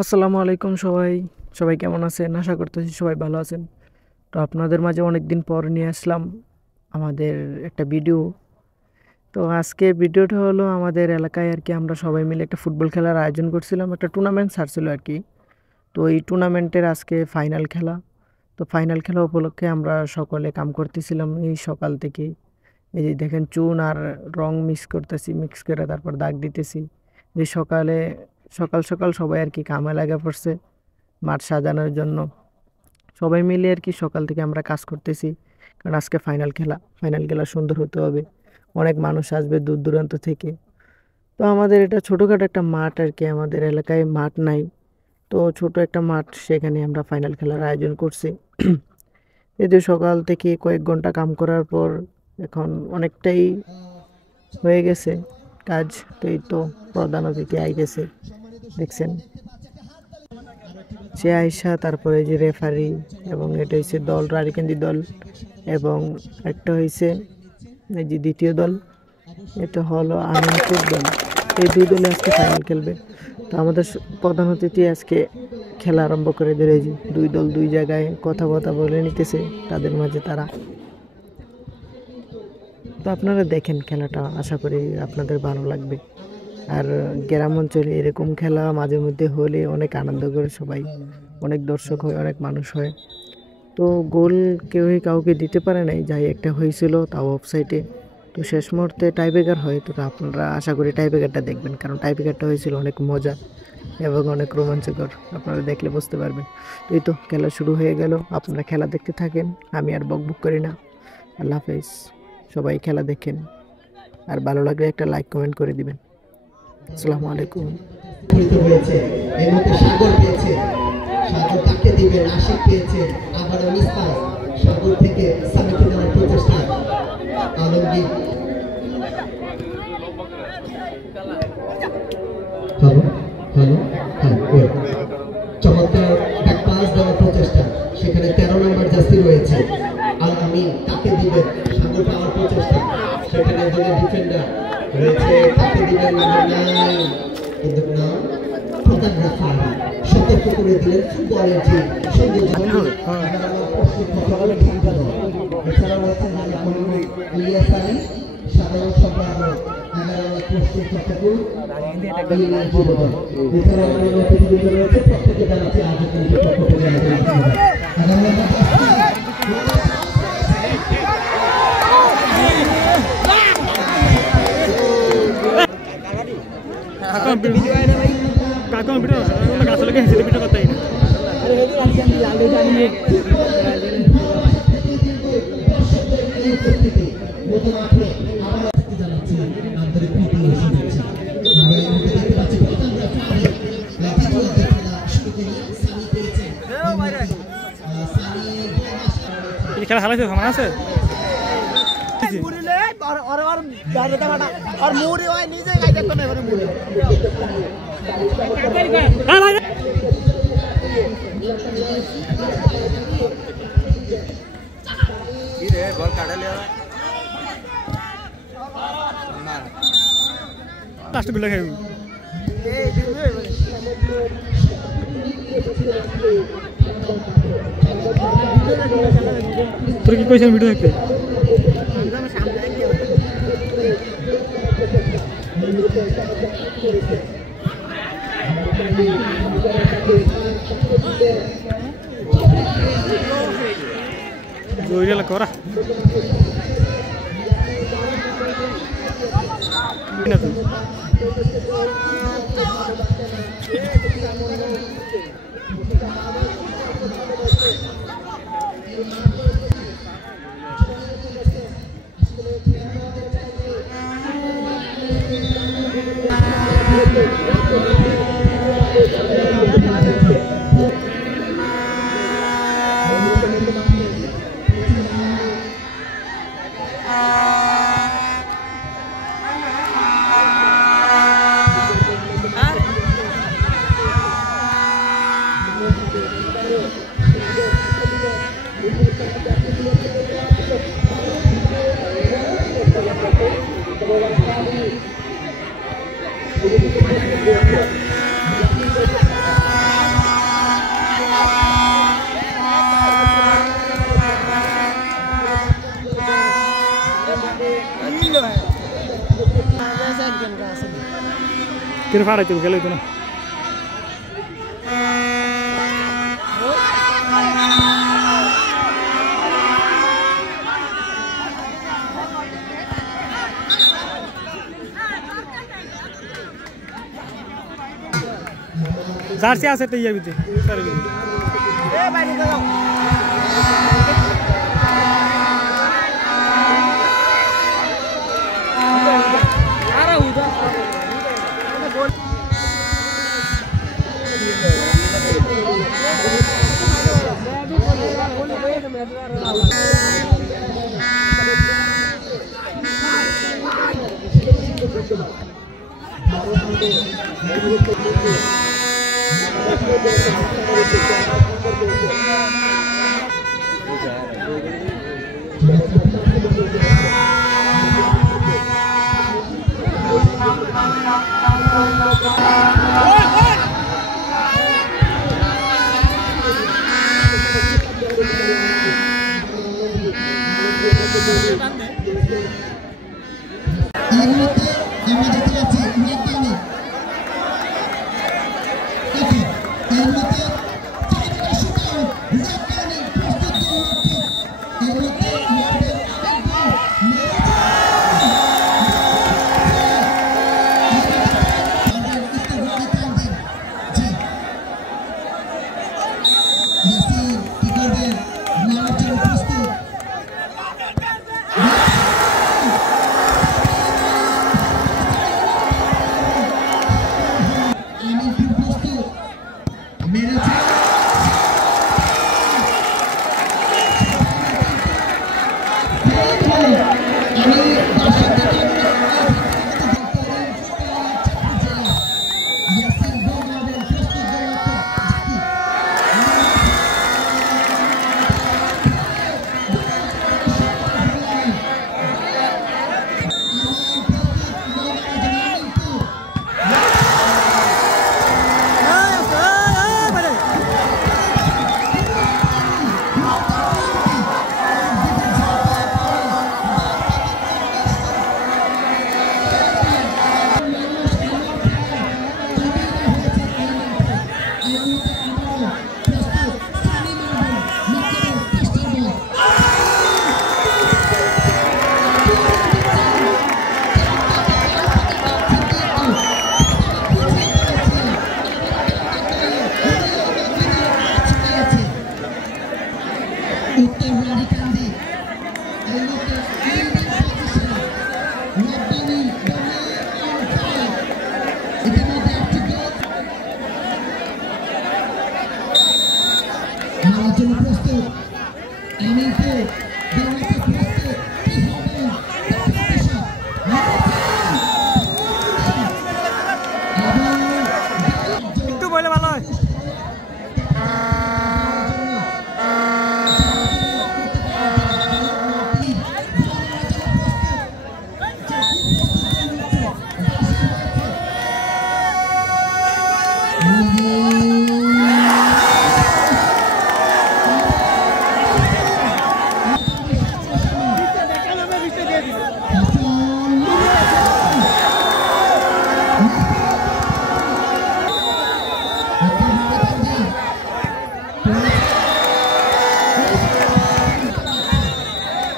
আসসালামু আলাইকুম সবাই সবাই কেমন আছেন? আশা করতেছি সবাই ভালো আছেন। তো আপনাদের মাঝে অনেক দিন পর নিয়ে আসলাম আমাদের একটা ভিডিও। তো আজকের ভিডিওটা হলো আমাদের এলাকায় আর কি আমরা সবাই মিলে একটা ফুটবল খেলার আয়োজন করছিলাম, একটা টুর্নামেন্ট ছাড়ছিল আর কি। তো এই টুর্নামেন্টের আজকে ফাইনাল খেলা। তো ফাইনাল খেলা উপলক্ষে আমরা সকলে কাম করতেছিলাম এই সকাল থেকে। এই যে দেখেন চুন আর রং মিক্স করে তারপর দাগ দিতেছি। এই সকালে সকাল সকাল সবাই আর কি কামে লাগা পড়ছে মাঠ সাজানোর জন্য। সবাই মিলে আর কি সকাল থেকে আমরা কাজ করতেছি, কারণ আজকে ফাইনাল খেলা সুন্দর হতে হবে। অনেক মানুষ আসবে দূর দূরান্ত থেকে। তো আমাদের এটা ছোটোখাটো একটা মাঠ আর কি, আমাদের এলাকায় মাঠ নাই। তো ছোট একটা মাঠ, সেখানে আমরা ফাইনাল খেলার আয়োজন করছি। এই যে সকাল থেকে কয়েক ঘন্টা কাম করার পর এখন অনেকটাই হয়ে গেছে কাজ। তো এই তো প্রধান অতিথি আইতেছে, দেখছেন সে আয়সা, তারপরে যে রেফারি, এবং এটা হচ্ছে দল রারিকান্দি দল, এবং একটা হয়েছে এই যে দ্বিতীয় দল, এটা হলো আনন্দপুর দল। এই দুই দলে আজকে ফাইনাল খেলবে। তো আমাদের প্রধান অতিথি আজকে খেলা আরম্ভ করে দিলে, যে দুই দল দুই জায়গায় কথা বলে নিতেছে তাদের মাঝে তারা। তো আপনারা দেখেন খেলাটা, আশা করি আপনাদের ভালো লাগবে। আর গ্রাম অঞ্চলে এরকম খেলা মাঝে মধ্যে হলে অনেক আনন্দ করে সবাই, অনেক দর্শক হয়, অনেক মানুষ হয়। তো গোল কেউই কাউকে দিতে পারে নাই, যাই একটা হয়েছিল তাও অফসাইডে। তো শেষ মুহূর্তে টাইব্রেকার হয়। তো আপনারা আশা করি টাইব্রেকারটা দেখবেন, কারণ টাইব্রেকারটা হয়েছিল অনেক মজা এবং অনেক রোমাঞ্চকর, আপনারা দেখলে বুঝতে পারবেন। তো এই তো খেলা শুরু হয়ে গেল, আপনারা খেলা দেখতে থাকেন, আমি আর বকবক করি না। আল্লাহ হাফেজ, সবাই খেলা দেখেন, আর ভালো লাগলে একটা লাইক কমেন্ট করে দিবেন। আসসালামু আলাইকুম। এর মধ্যে সাগর পেয়েছে, সাগর তাকে দিবেন, আশিক পেয়েছে, আবার মিস্তার সাগর থেকে সামিকে দেওয়ার প্রচেষ্টা, আলমগীর চমৎকার ব্যাক পাস দেওয়ার প্রচেষ্টা, সেখানে 13 নম্বর জার্সি রয়েছে আল আমিন, তাকে দিবেন, সাগর পাওয়ার প্রচেষ্টা, সেখানে দলের ডিফেন্ডার রয়েছে, তাকে দিবেন নাম্বার 9, কিন্তু না, প্রধান রেফারি সতর্ক করে দিলেন ফুটবলের যে সুন্দর এছাড়া রয়েছেন ইলিয়াস আলী, সাধারণ সম্পাদক প্রস্তুত ঠাকুর, এছাড়া রয়েছে প্রত্যেকে জানাচ্ছে আয়োজনের পক্ষ থেকে খেলা খেলাইছে সমান আছে তোর কি কইছেন ভিডিও দেখতে? জোরিয়ালা করা না তুই Kira fara itu kalau itu nah. Jersey আছে তো ইয়ার ভিতরে স্যার ভিতরে এ বাইরে দাও আরে উদা গোল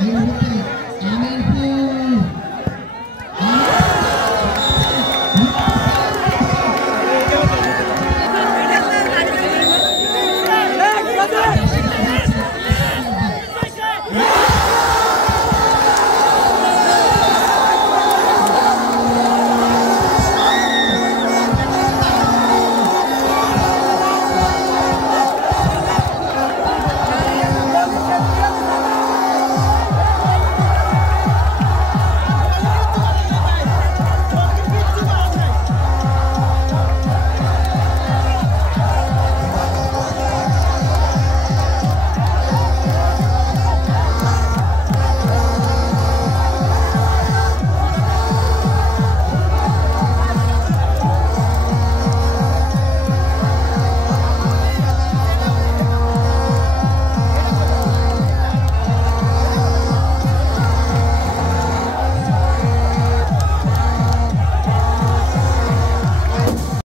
এই মুহূর্তে আমিরপুর